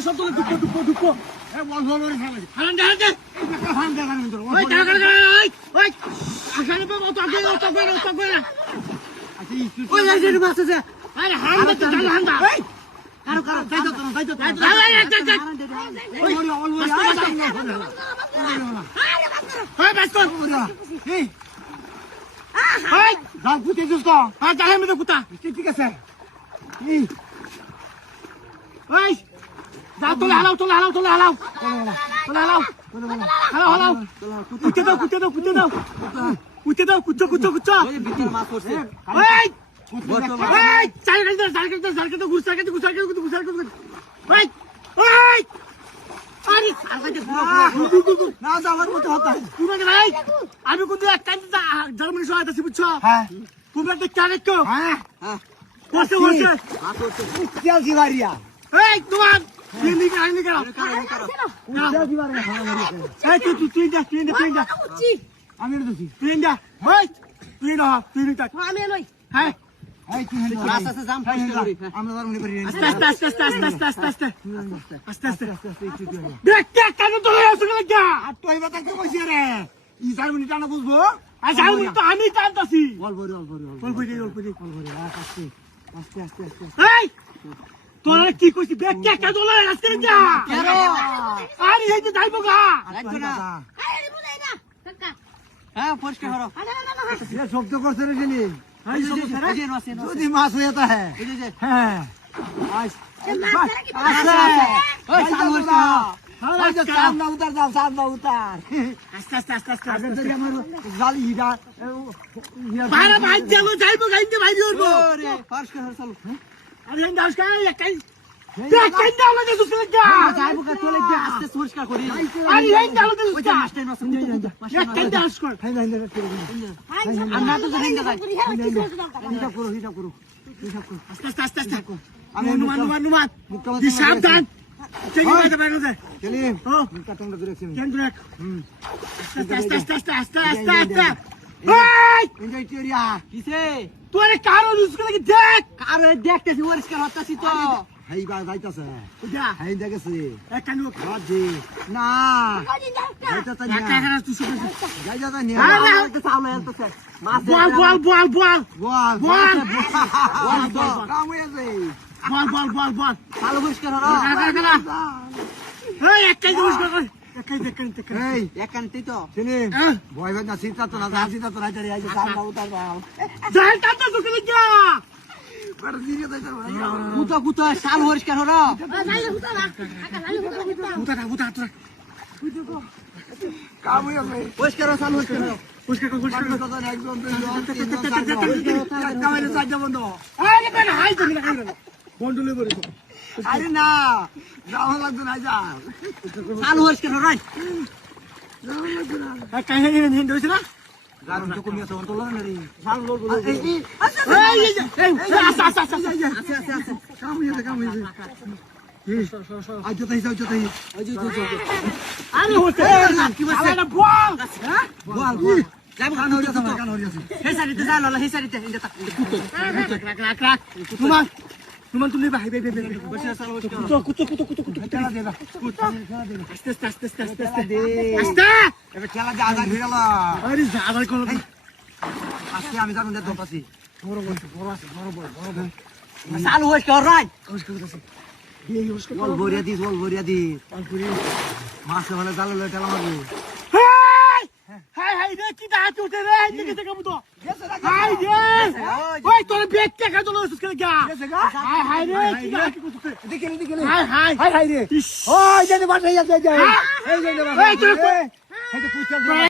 শব্দ দুঃখ এই বল করে ফেলে হারান দে ফান দে গান ধর ওই আখানে বাবা তো আগে আচ্ছা ওই এই যে মাছ আছে আরে হারান দে চাল হান্দা এই কারো যাই ওই ওই বাস কর এই এই যাও কুতে দিস তো হ্যাঁ যাই আমি তো কুতা ঠিক আছে এই ওই যাও তোলে হালাও কুতে দাও কুচ্চো ওই ভিতর মাছ পড়ছে এই এই চালকে গুছাকে ওই আরে সালকে না যাওয়ার মতো হতা তুমি ভাই আমি কোন এক কাজ জার্মানি সহায়তা আছি বুঝছো হ্যাঁ তুমি একটা কানেক্ট করো হ্যাঁ বসে মাছ পড়ছে তেল দিবারিয়া এই তোমার তিনদিন আইনি করো তেল দিবারিয়া এই তুই যা আমি দিছি তুই যা ওই তুই আমি লই হ্যাঁ এই তুই মাছ আছে জাম পরিষ্কার করি আমরা জার্মানি করি আস্তে দেখ কেন তোলে আসছ লাগা আর তুই বাতা কি কইছিস রে ই জার্মানি টানা বুঝবো আর জার্মানি তো আমি টানতাছি বল আস্তে এই তোরা কি কইছিস দেখ কেন তোলে আসছ লাগা কেন আরে এই যে যাইবো গা রাখবে না আরে বুঝাই না কাকা হ্যাঁ পরিষ্কার করো ये शब्द करते रहे जिनी এই যে মাছ যদি মাছ হয়ে যেটা है এই যে হ্যাঁ আজ ওই সামনে ওই যে সামনে উতার যাও সামনে উতার আস্তে আগে তো আমার জালি হিরা বারা ভাই যাবো যাইবো গাইতে ভাই দিওরবো ওরে পরিষ্কার করো চলো আরে এই দাস কাই একাই দেখ কেন দাও লাগে দুসরে যা যাইবো কা চলে গিয়ে আস্তে পরিষ্কার করি আরে এই দাও লাগে ওই যে মাছটাই মাছ কেন দাস কর হাই না আমরা তো রেঙ্গা যাই হিসাব করো আস্তে আমি অনুমান দি সাবধান চেনি বাইতে বাইরে দে চলি ও কাটুনটা ধরেছি কেন ব্রেক আস্তে এই এনজয় টিরিয়া কিসে তোরে কারো ইউজ করে কি দেখ আরে দেখতেছি পরিষ্কার হতাছি তো হেই বা যাইতাছে যা হেই দেখেছি এক কানু বাজি না যাইতাছে না কাকা তুই শুনে যাইতাছে না আরে তো সামনে এলতেছে মাছ বল কাম হইছে বল ভালো পরিষ্কার করো এই একাই ইউজ কর এই একান্তেই তো শুনি ভয় না চিন্তা তো না চিন্তা তো না জানি আই সামনে উতার দাও যাই তাতে তো কি যা বড় দিরে দাইতা কুতা শাল পরিষ্কার করো উতা কাম হইছে পরিষ্কার করো শাল পরিষ্কার করো পরিষ্কার কর একদম কামাইলে সাজা বন্ধ আরে বেন হাই তুমি না বন্ধুলে করে আরে না যাওয়া লাগবে না যা শাল পরিষ্কার করো কাই হিন্দ হইছে না গারম তো কমিয়া তো অন্তল না রে শাল বল এই আচ্ছা কাম হইছে আজ তাই আরে হচ্ছে কি বলছে আরে বল হ্যাঁ বল যাইব কান হইছে হে সারিতে যা ললা হে সারিতে ইন্দা রাখ তুমান তুমি ভাই পরিষ্কার শাল পরিষ্কার কুতো খেলা দে আস্তে এবার খেলা যা যা ভিড়াল আরে যা ভাই কোন আজকে আমি জানো দে দপাছি বড় শাল পরিষ্কার রাই বল বল ভরিয়া দিস মাছ মানে জাল লই টেলা মারবো হাই রে কি দাঁত উঠে রে দেখে তো হাই রে ওই তোর বেক কে খাতো লস করে গা হাই রে কি দাঁত উঠে দেখে হাই রে ওই জানে বাসায় যাই এই জানে বাসায় এই তো